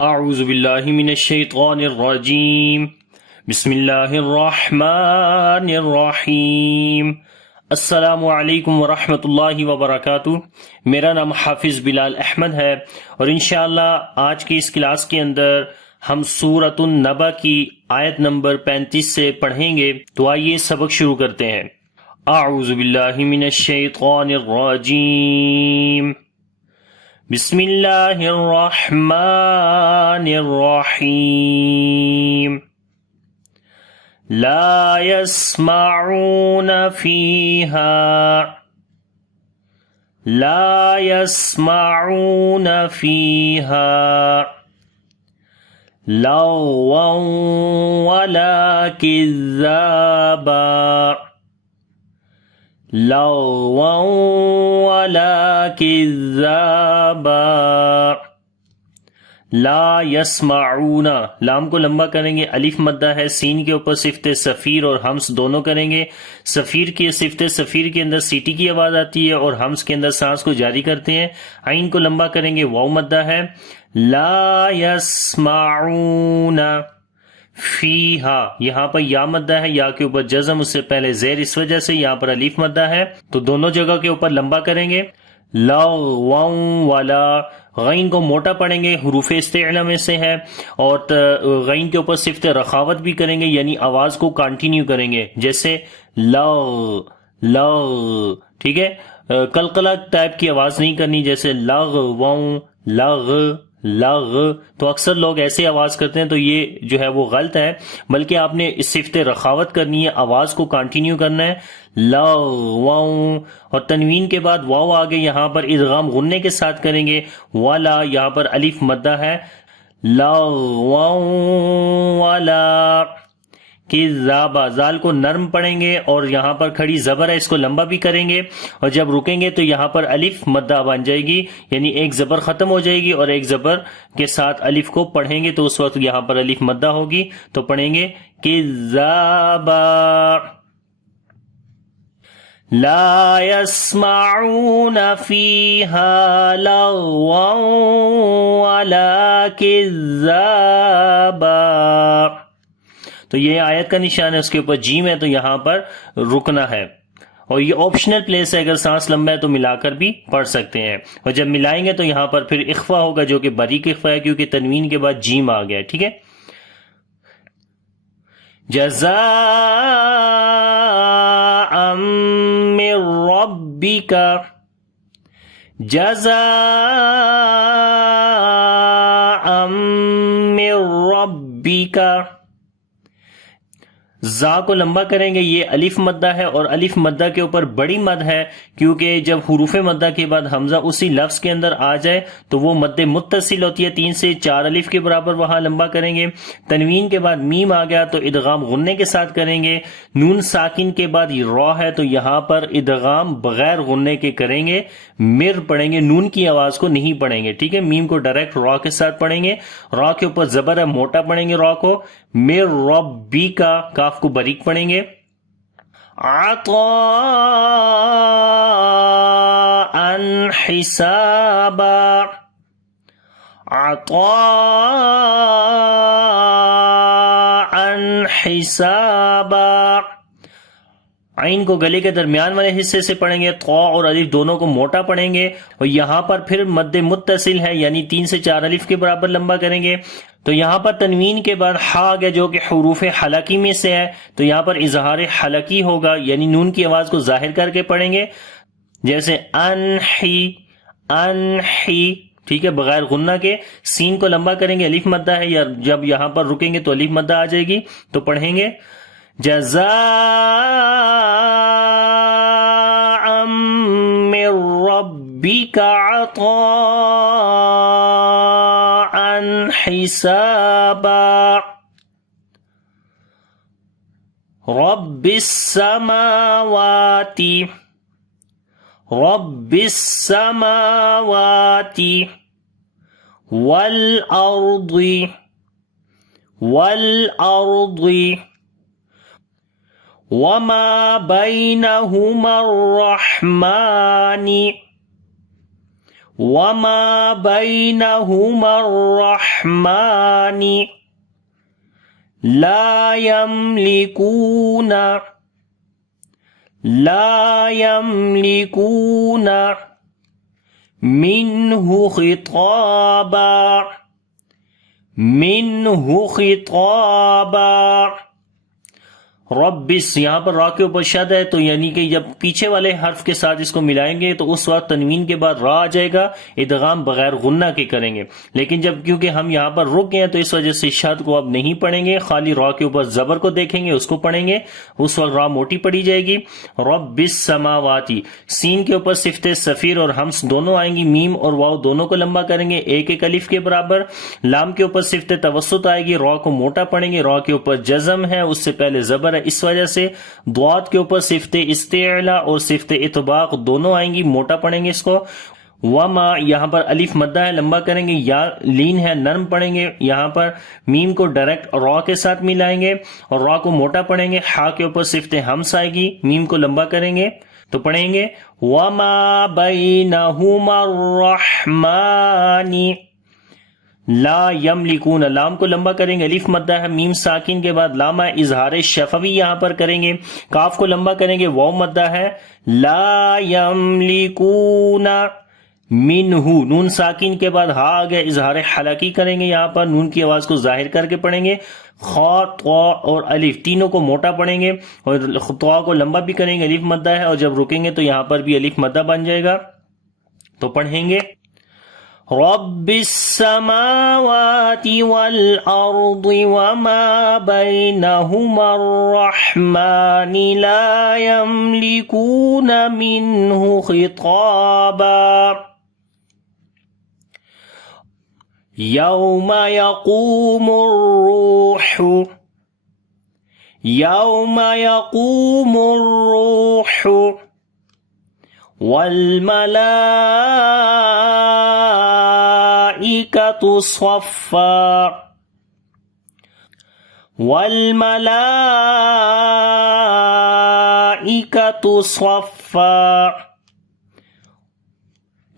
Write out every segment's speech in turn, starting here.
اعوذ باللہ من الشیطان الرجیم بسم اللہ الرحمن الرحیم السلام علیکم ورحمۃ اللہ وبرکاتہ۔ میرا نام حافظ بلال احمد ہے اور انشاءاللہ آج کی اس کلاس کے اندر ہم سورۃ النبأ کی آیت نمبر 35 سے پڑھیں گے، تو آئیے سبق شروع کرتے ہیں۔ اعوذ باللہ من الشیطان الرجیم بسم اللہ الرحمن الرحیم لا يسمعون فيها لغوا ولا كذابا لا یسمعون، لام کو لمبا کریں گے، الف مدہ ہے، سین کے اوپر صفت صفیر اور ہمس دونوں کریں گے۔ صفیر کی صفت صفیر کے اندر سیٹی کی آواز آتی ہے اور ہمس کے اندر سانس کو جاری کرتے ہیں۔ عین کو لمبا کریں گے، واو مدہ ہے۔ لا یسمعون فیہا، یہاں پر یا مدہ ہے، یا کے اوپر جزم، اس سے پہلے زیر، اس وجہ سے یہاں پر الف مدہ ہے، تو دونوں جگہ کے اوپر لمبا کریں گے۔ لغوا ولا، غین کو موٹا پڑھیں گے، حروف استعلاء میں سے ہے، اور غین کے اوپر صفت رخاوت بھی کریں گے، یعنی آواز کو کنٹینیو کریں گے، جیسے لغ، ٹھیک ہے۔ قلقلہ ٹائپ کی آواز نہیں کرنی، جیسے لغوا لغ، تو اکثر لوگ ایسے آواز کرتے ہیں، تو یہ جو ہے وہ غلط ہے، بلکہ آپ نے اس صفت رخاوت کرنی ہے، آواز کو کنٹینیو کرنا ہے۔ لغوا، اور تنوین کے بعد واو آگے، یہاں پر ادغام غنے کے ساتھ کریں گے۔ والا، یہاں پر الف مدہ ہے۔ لغوا ولا کذابا، زال کو نرم پڑھیں گے اور یہاں پر کھڑی زبر ہے، اس کو لمبا بھی کریں گے، اور جب رکیں گے تو یہاں پر الف مدہ بن جائے گی، یعنی ایک زبر ختم ہو جائے گی اور ایک زبر کے ساتھ الف کو پڑھیں گے تو اس وقت یہاں پر الف مدہ ہوگی، تو پڑھیں گے کذابا۔ لا يسمعون فيها لغوا ولا كذابا، تو یہ آیت کا نشان ہے، اس کے اوپر جیم ہے، تو یہاں پر رکنا ہے، اور یہ آپشنل پلیس ہے، اگر سانس لمبا ہے تو ملا کر بھی پڑھ سکتے ہیں، اور جب ملائیں گے تو یہاں پر پھر اخفا ہوگا، جو کہ باریک اخفا ہے، کیونکہ تنوین کے بعد جیم آ گیا ہے، ٹھیک ہے۔ جزاء من ربک، جزاء من ربک، زا کو لمبا کریں گے، یہ الف مدہ ہے، اور الف مدہ کے اوپر بڑی مد ہے، کیونکہ جب حروف مدہ کے بعد حمزہ اسی لفظ کے اندر آ جائے تو وہ مد متصل ہوتی ہے، 3 سے 4 الف کے برابر، وہاں لمبا کریں گے۔ تنوین کے بعد میم آ گیا تو ادغام غنے کے ساتھ کریں گے۔ نون ساکن کے بعد یہ را ہے، تو یہاں پر ادغام بغیر غنے کے کریں گے، مر پڑھیں گے، نون کی آواز کو نہیں پڑھیں گے، ٹھیک ہے۔ میم کو ڈائریکٹ را کے ساتھ پڑھیں گے، را کے اوپر زبر ہے، موٹا پڑھیں گے را کو۔ مر ربی کا، کاف کو باریک پڑھیں گے۔ عطاء حسابا، عطاء حسابا، عین کو گلے کے درمیان والے حصے سے پڑھیں گے، طا اور الف دونوں کو موٹا پڑھیں گے، اور یہاں پر پھر مد متصل ہے، یعنی 3 سے 4 الف کے برابر لمبا کریں گے، تو یہاں پر تنوین کے بعد ہا آ گیا، جو کہ حروف حلقی میں سے ہے، تو یہاں پر اظہار حلقی ہوگا، یعنی نون کی آواز کو ظاہر کر کے پڑھیں گے، جیسے انحی، انحی، ٹھیک ہے، بغیر غنہ کے۔ سین کو لمبا کریں گے، الف مدہ ہے، یا جب یہاں پر رکیں گے تو الف مدہ آ جائے گی، تو پڑھیں گے جزاء من ربک عطاء حسابا، رب السماوات، رب السماوات والأرض، والأرض وما بينهما الرحمن، وما بينهما الرحمن لا يملكون منه خطابا ربس یہاں پر را کے اوپر شد ہے، تو یعنی کہ جب پیچھے والے حرف کے ساتھ اس کو ملائیں گے تو اس وقت تنوین کے بعد را آ جائے گا، ادغام بغیر غنہ کے کریں گے. لیکن جب کیونکہ ہم یہاں پر رک گئے ہیں تو اس وجہ سے شد کو اب نہیں پڑھیں گے، خالی را کے اوپر زبر کو دیکھیں گے، اس کو پڑھیں گے، اس وقت را موٹی پڑھی جائے گی. رب السماواتی، سین کے اوپر صفت صفیر اور ہمس دونوں آئیں گی، میم اور واو دونوں کو لمبا کریں گے ایک ایک الف کے برابر. لام کے اوپر صفت توسط آئے گی، را کو موٹا پڑھیں گے، را کے اوپر جزم ہے، اس سے پہلے زبر ہے، اس وجہ سے. ضاد کے اوپر صفت استعلا اور صفت اطباق دونوں آئیں گی، موٹا پڑھیں گے اس کو. وما یہاں پر الف مدہ ہے، لمبا کریں گے، یا لین ہے، نرم پڑھیں گے. یہاں پر میم کو ڈائریکٹ را کے ساتھ ملائیں گے اور را کو موٹا پڑھیں گے. ہا کے اوپر صفت ہمس آئے گی، میم کو لمبا کریں گے تو پڑھیں گے وما بینہما الرحمن لا یملکون. لام کو لمبا کریں گے، الف مدہ ہے، میم ساکن کے بعد لام ہے، اظہار شفوی یہاں پر کریں گے. کاف کو لمبا کریں گے، واو مدہ ہے، لا یملکون منہ، نون ساکن کے بعد ہا آ گیا، اظہار حلقی کریں گے، یہاں پر نون کی آواز کو ظاہر کر کے پڑھیں گے. خا، طا اور الف تینوں کو موٹا پڑھیں گے اور طا کو لمبا بھی کریں گے، الف مدہ ہے، اور جب رکیں گے تو یہاں پر بھی الف مدہ بن جائے گا. تو پڑھیں گے رب السماوات والأرض وما بينهما الرحمن لا يملكون منه خطابا يوم يقوم الروح والملائكة صفا.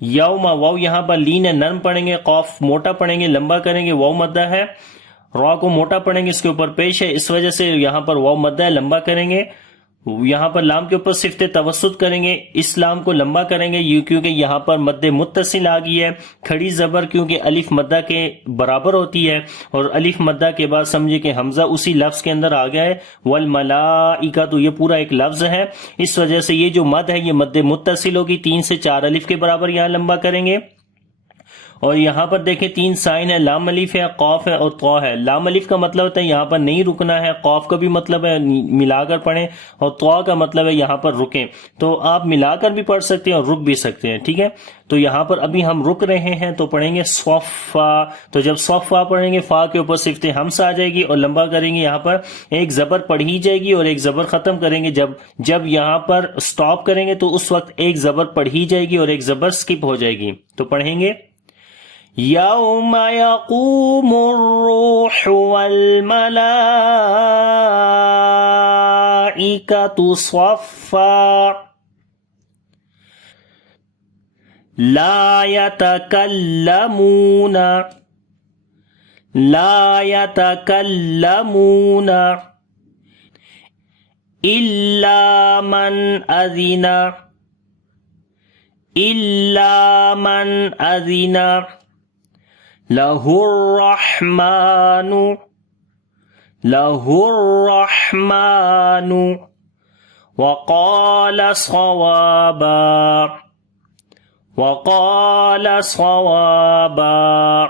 یوم واو یہاں پر لین ہے، نرم پڑھیں گے، قاف موٹا پڑھیں گے، لمبا کریں گے، واو مدہ ہے، را کو موٹا پڑھیں گے، اس کے اوپر پیش ہے، اس وجہ سے یہاں پر واو مدہ ہے، لمبا کریں گے. یہاں پر لام کے اوپر صفت توسط کریں گے، اس لام کو لمبا کریں گے کیونکہ یہاں پر مد متصل آ گئی ہے. کھڑی زبر کیونکہ الف مدہ کے برابر ہوتی ہے اور الف مدہ کے بعد سمجھے کہ حمزہ اسی لفظ کے اندر آ گیا ہے. والملائکہ تو یہ پورا ایک لفظ ہے، اس وجہ سے یہ جو مد ہے یہ مد متصل ہوگی، 3 سے 4 الف کے برابر یہاں لمبا کریں گے. اور یہاں پر دیکھیں 3 سائن ہے، لام الف ہے، قاف ہے اور طا ہے. لام الف کا مطلب ہوتا ہے یہاں پر نہیں رکنا ہے، قاف کا بھی مطلب ہے ملا کر پڑھیں، اور طا کا مطلب ہے یہاں پر رکیں. تو آپ ملا کر بھی پڑھ سکتے ہیں اور رک بھی سکتے ہیں، ٹھیک ہے. تو یہاں پر ابھی ہم رک رہے ہیں تو پڑھیں گے صفا. تو جب صفا پڑھیں گے فا کے اوپر صفت ہمس آ جائے گی اور لمبا کریں گے، یہاں پر ایک زبر پڑھی جائے گی اور ایک زبر ختم کریں گے. جب یہاں پر سٹاپ کریں گے تو اس وقت ایک زبر پڑھی جائے گی اور ایک زبر سکپ ہو جائے گی. تو پڑھیں گے یوم یقوم الروح والملائکۃ صفا لا يتكلمون إلا من أذن له الرحمن وقال صوابا.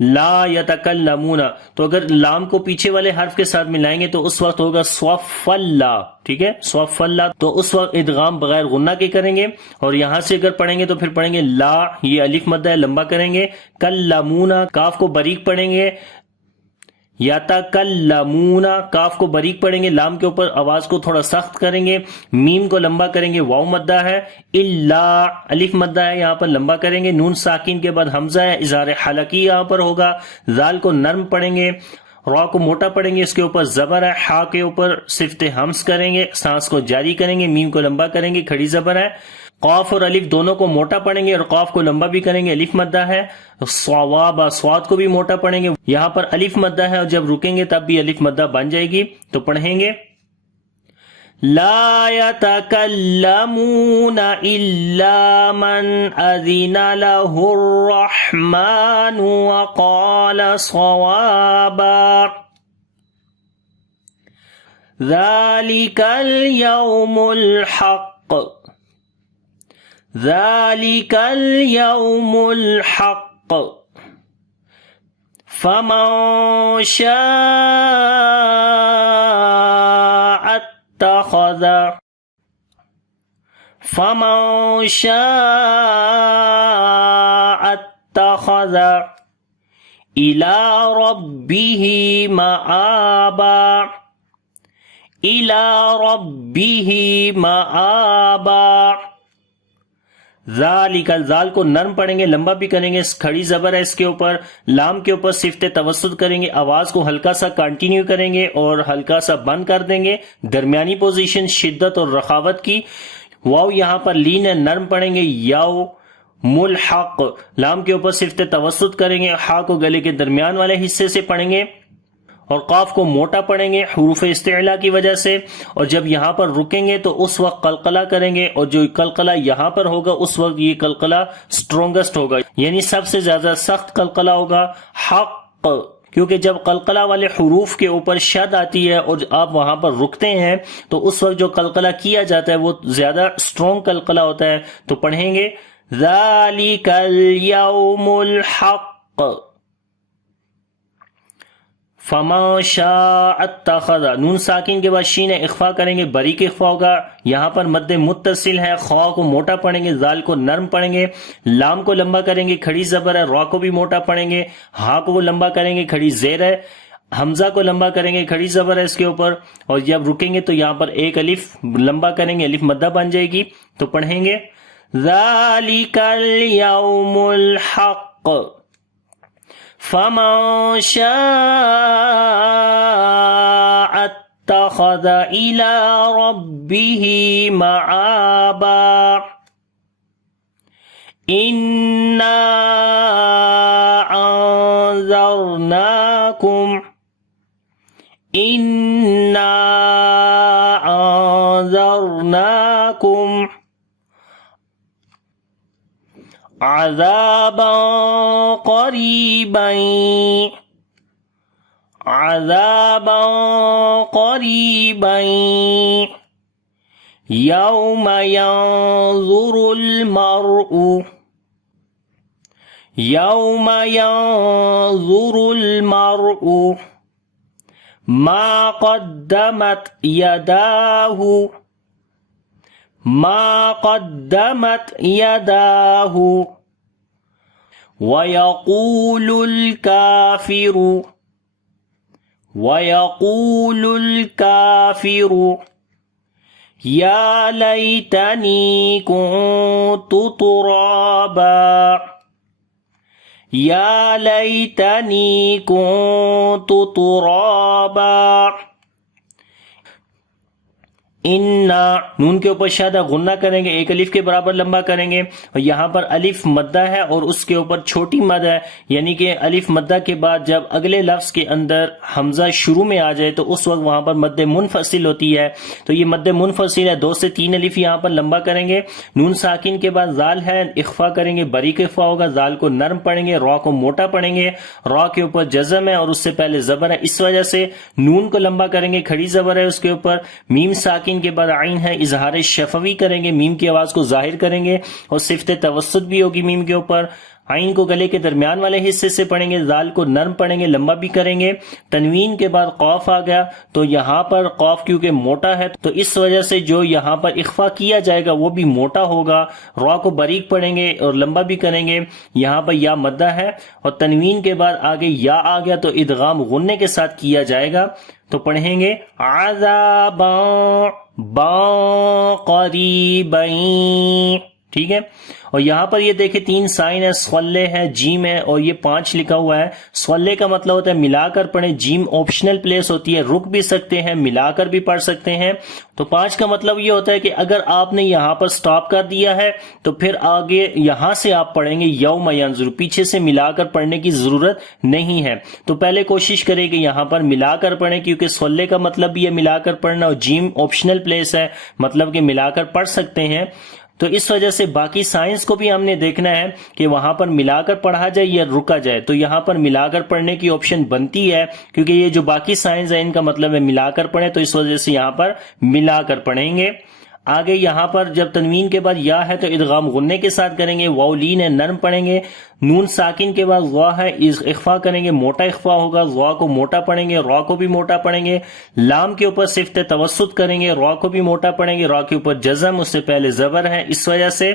لا یتکلمون، تو اگر لام کو پیچھے والے حرف کے ساتھ ملائیں گے تو اس وقت ہوگا صفلا، ٹھیک ہے، صفلا. تو اس وقت ادغام بغیر غنہ کے کریں گے. اور یہاں سے اگر پڑھیں گے تو پھر پڑھیں گے لا، یہ الف مدہ ہے، لمبا کریں گے. کلمون، کاف کو باریک پڑھیں گے. یتکلمون، کاف کو باریک پڑھیں گے، لام کے اوپر آواز کو تھوڑا سخت کریں گے. میم کو لمبا کریں گے، واو مدہ ہے. الا، الف مدہ ہے، یہاں پر لمبا کریں گے. نون ساکن کے بعد حمزہ ہے، اظہار حلقی یہاں پر ہوگا. ذال کو نرم پڑھیں گے، را کو موٹا پڑھیں گے، اس کے اوپر زبر ہے. ہا کے اوپر صفت ہمس کریں گے، سانس کو جاری کریں گے. میم کو لمبا کریں گے، کھڑی زبر ہے. قاف اور الف دونوں کو موٹا پڑھیں گے اور قاف کو لمبا بھی کریں گے، الف مدہ ہے۔ صوابا، صواد کو بھی موٹا پڑھیں گے، یہاں پر الف مدہ ہے اور جب رکیں گے تب بھی الف مدہ بن جائے گی، تو پڑھیں گے لا يتكلمون إلا من أذن له الرحمن وقال صوابا ذلك اليوم الحق ذلك اليوم الحق فمن شاء اتخذ فمن شاء اتخذ إلى ربه مآبا إلى ربه مآبا۔ ذالک، ذال کو نرم پڑھیں گے، لمبا بھی کریں گے، کھڑی زبر ہے اس کے اوپر، لام کے اوپر صفت توسط کریں گے، آواز کو ہلکا سا کنٹینیو کریں گے اور ہلکا سا بند کر دیں گے، درمیانی پوزیشن شدت اور رخاوت کی۔ واو یہاں پر لین ہے، نرم پڑھیں گے، یاو ملحق، لام کے اوپر صفت توسط کریں گے، ہا کو گلے کے درمیان والے حصے سے پڑھیں گے اور قاف کو موٹا پڑھیں گے حروف استعلاء کی وجہ سے، اور جب یہاں پر رکیں گے تو اس وقت قلقلہ کریں گے، اور جو قلقلہ یہاں پر ہوگا اس وقت یہ قلقلہ سٹرونگسٹ ہوگا، یعنی سب سے زیادہ سخت قلقلہ ہوگا حق، کیونکہ جب قلقلہ والے حروف کے اوپر شد آتی ہے اور آپ وہاں پر رکتے ہیں تو اس وقت جو قلقلہ کیا جاتا ہے وہ زیادہ سٹرونگ قلقلہ ہوتا ہے، تو پڑھیں گے ذالک الیوم الحق فما شاء اتخذ، نون ساکن کے بعد شین اخفا کریں گے، باریک اخفا ہوگا، یہاں پر مد متصل ہے، خوا کو موٹا پڑھیں گے، ذال کو نرم پڑھیں گے، لام کو لمبا کریں گے، کھڑی زبر ہے، را کو بھی موٹا پڑھیں گے، ہا کو لمبا کریں گے، کھڑی زیر ہے، حمزہ کو لمبا کریں گے، کھڑی زبر ہے اس کے اوپر، اور جب رکیں گے تو یہاں پر ایک الف لمبا کریں گے، الف مدہ بن جائے گی، تو پڑھیں گے ذالک الیوم الحق فمن شاء اتخذ إلى ربه مآبا إنا أنذرناكم عذابا قريبا يوم ينظر المرء ما قدمت يداه ويقول الكافر يا ليتني كنت ترابا۔ انا، نون کے اوپر شادہ غنہ کریں گے، ایک الف کے برابر لمبا کریں گے، اور یہاں پر الف مدہ ہے اور اس کے اوپر چھوٹی مد ہے، یعنی کہ الف مدہ کے بعد جب اگلے لفظ کے اندر حمزہ شروع میں آ جائے تو اس وقت وہاں پر مد منفصل ہوتی ہے، تو یہ مد منفصل ہے، 2 سے 3 الف یہاں پر لمبا کریں گے، نون ساکن کے بعد ذال ہے، اخفا کریں گے، باریک اخفا ہوگا، ذال کو نرم پڑھیں گے، را کو موٹا پڑھیں گے، را کے اوپر جزم ہے اور اس سے پہلے زبر ہے، اس وجہ سے نون کو لمبا کریں گے، کھڑی زبر ہے اس کے اوپر، میم ساکن کے بعد عین ہے، اظہار شفوی کریں گے، میم کی آواز کو ظاہر کریں گے اور صفت توسط بھی ہوگی میم کے اوپر، عین کو گلے کے درمیان والے حصے سے پڑھیں گے، ذال کو نرم پڑھیں گے، لمبا بھی کریں گے، تنوین کے بعد قاف آ گیا تو یہاں پر قاف کیونکہ موٹا ہے تو اس وجہ سے جو یہاں پر اخفا کیا جائے گا وہ بھی موٹا ہوگا، را کو باریک پڑھیں گے اور لمبا بھی کریں گے، یہاں پر یا مدہ ہے اور تنوین کے بعد آگے یا آ گیا تو ادغام غنے کے ساتھ کیا جائے گا، تو پڑھیں گے عذابا قریبا، ٹھیک ہے. اور یہاں پر یہ دیکھیں 3 سائن ہے، صلے ہے، جیم ہے اور یہ 5 لکھا ہوا ہے. صلے کا مطلب ہوتا ہے ملا کر پڑھیں، جیم آپشنل پلیس ہوتی ہے، رک بھی سکتے ہیں، ملا کر بھی پڑھ سکتے ہیں. تو 5 کا مطلب یہ ہوتا ہے کہ اگر آپ نے یہاں پر سٹاپ کر دیا ہے تو پھر آگے یہاں سے آپ پڑھیں گے یوم ینظر، پیچھے سے ملا کر پڑھنے کی ضرورت نہیں ہے. تو پہلے کوشش کریں کہ یہاں پر ملا کر پڑھیں، کیونکہ صلے کا مطلب بھی ہے ملا کر پڑھنا اور جیم آپشنل پلیس ہے، مطلب کہ ملا کر پڑھ سکتے ہیں. تو اس وجہ سے باقی سائنس کو بھی ہم نے دیکھنا ہے کہ وہاں پر ملا کر پڑھا جائے یا رکا جائے. تو یہاں پر ملا کر پڑھنے کی آپشن بنتی ہے، کیونکہ یہ جو باقی سائنس ہے ان کا مطلب ہے ملا کر پڑھیں، تو اس وجہ سے یہاں پر ملا کر پڑھیں گے. آگے یہاں پر جب تنوین کے بعد یا ہے تو ادغام غنے کے ساتھ کریں گے، واو لین ہے نرم پڑھیں گے. نون ساکن کے بعد وا ہے اخفا کریں گے، موٹا اخفا ہوگا، وا کو موٹا پڑھیں گے، را کو بھی موٹا پڑھیں گے. لام کے اوپر صفت توسط کریں گے، را کو بھی موٹا پڑھیں گے، را کے اوپر جزم، اس سے پہلے زبر ہے اس وجہ سے.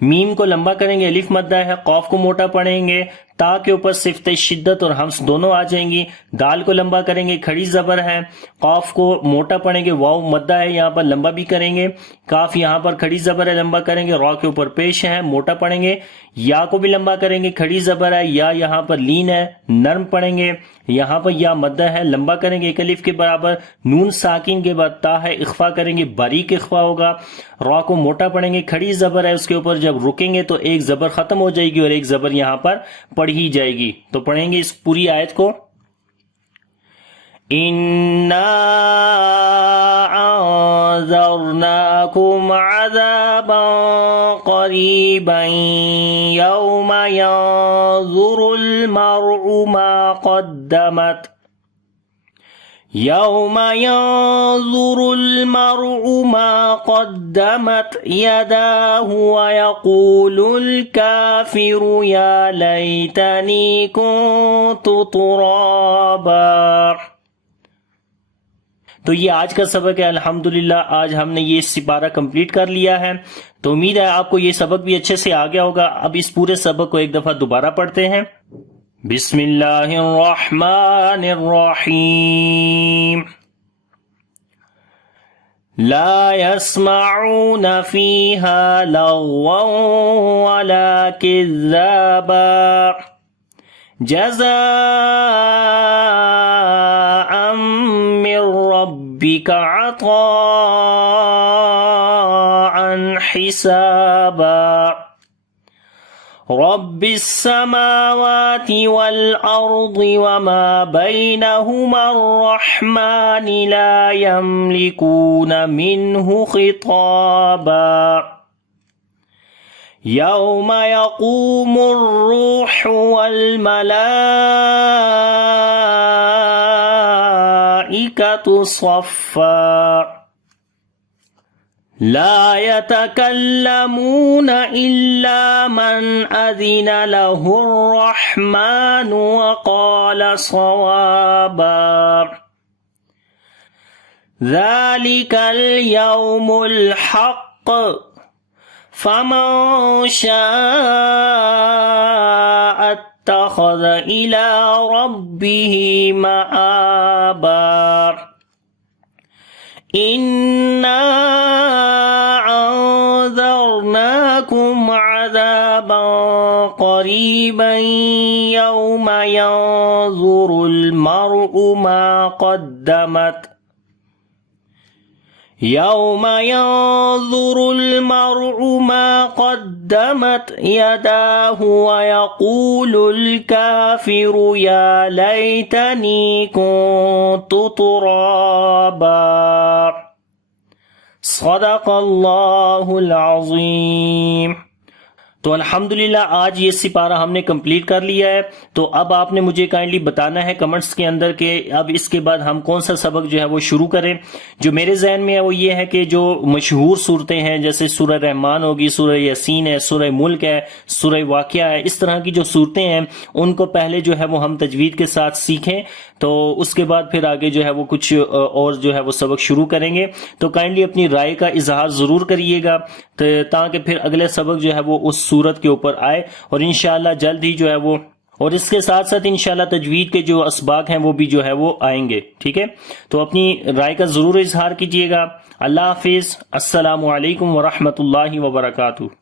میم کو لمبا کریں گے، الف مدہ ہے، قاف کو موٹا پڑھیں گے، تا کے اوپر صفت شدت اور ہمس دونوں آ جائیں گی. دال کو لمبا کریں گے، کھڑی زبر ہے، قاف کو موٹا پڑھیں گے، واو مدہ ہے یہاں پر لمبا بھی کریں گے. کاف یہاں پر کھڑی زبر ہے لمبا کریں گے، را کے اوپر پیش ہے موٹا پڑھیں گے. یا کو بھی لمبا کریں گے، کھڑی زبر ہے، یا یہاں پر لین ہے نرم پڑھیں گے. یہاں پر یا مدہ ہے لمبا کریں گے ایک الف کے برابر. نون ساکن کے بعد تا ہے اخفا کریں گے، باریک اخفا ہوگا. را کو موٹا پڑھیں گے، کھڑی زبر ہے اس کے اوپر جب رکیں گے تو ایک زبر ختم ہو جائے گی اور ایک زبر یہاں پر پڑھی جائے گی. تو پڑھیں گے اس پوری آیت کو. اِنَّا أَنذَرْنَاكُمْ عَذَابًا قَرِيبًا يَوْمَ يَنظُرُ الْمَرْءُ مَا قَدَّمَتْ يَدَاهُ وَيَقُولُ الْكَافِرُ يَا لَيْتَنِي كُنتُ تُرَابًا. تو یہ آج کا سبق ہے. الحمدللہ آج ہم نے یہ سپارہ کمپلیٹ کر لیا ہے. تو امید ہے آپ کو یہ سبق بھی اچھے سے آ گیا ہوگا. اب اس پورے سبق کو ایک دفعہ دوبارہ پڑھتے ہیں. بسم اللہ الرحمن الرحیم. لا يسمعون فيها لغوا ولا كذابا جزاء من ربك عطاء حسابا. رب السماوات والأرض وما بينهما الرحمن لا يملكون منه خطابا. يوم يقوم الروح والملائكة صفا لا يتكلمون إلا من أذن له الرحمن وقال صوابا. ذلك اليوم الحق فمن شاء اتخذ إلى ربه مآبا. إنا أنذرناكم عذابا قريبا يوم ينظر المرء ما قدمت يداه ويقول الكافر يا ليتني كنت ترابا. صدق اللہ العظیم. تو الحمدللہ آج یہ سپارہ ہم نے کمپلیٹ کر لیا ہے. تو اب آپ نے مجھے کائنڈلی بتانا ہے کمنٹس کے اندر کہ اب اس کے بعد ہم کون سا سبق جو ہے وہ شروع کریں. جو میرے ذہن میں ہے وہ یہ ہے کہ جو مشہور صورتیں ہیں جیسے سورہ رحمان ہوگی، سورہ یاسین ہے، سورہ ملک ہے، سورہ واقعہ ہے، اس طرح کی جو صورتیں ہیں ان کو پہلے جو ہے وہ ہم تجوید کے ساتھ سیکھیں. تو اس کے بعد پھر آگے جو ہے وہ کچھ اور جو ہے وہ سبق شروع کریں گے. تو کائنڈلی اپنی رائے کا اظہار ضرور کریے گا تاکہ پھر اگلے سبق جو ہے وہ اس صورت کے اوپر آئے. اور انشاءاللہ جلد ہی جو ہے وہ اور اس کے ساتھ ساتھ انشاءاللہ تجوید کے جو اسباق ہیں وہ بھی جو ہے وہ آئیں گے. ٹھیک ہے، تو اپنی رائے کا ضرور اظہار کیجیے گا. اللہ حافظ. السلام علیکم ورحمۃ اللہ وبرکاتہ.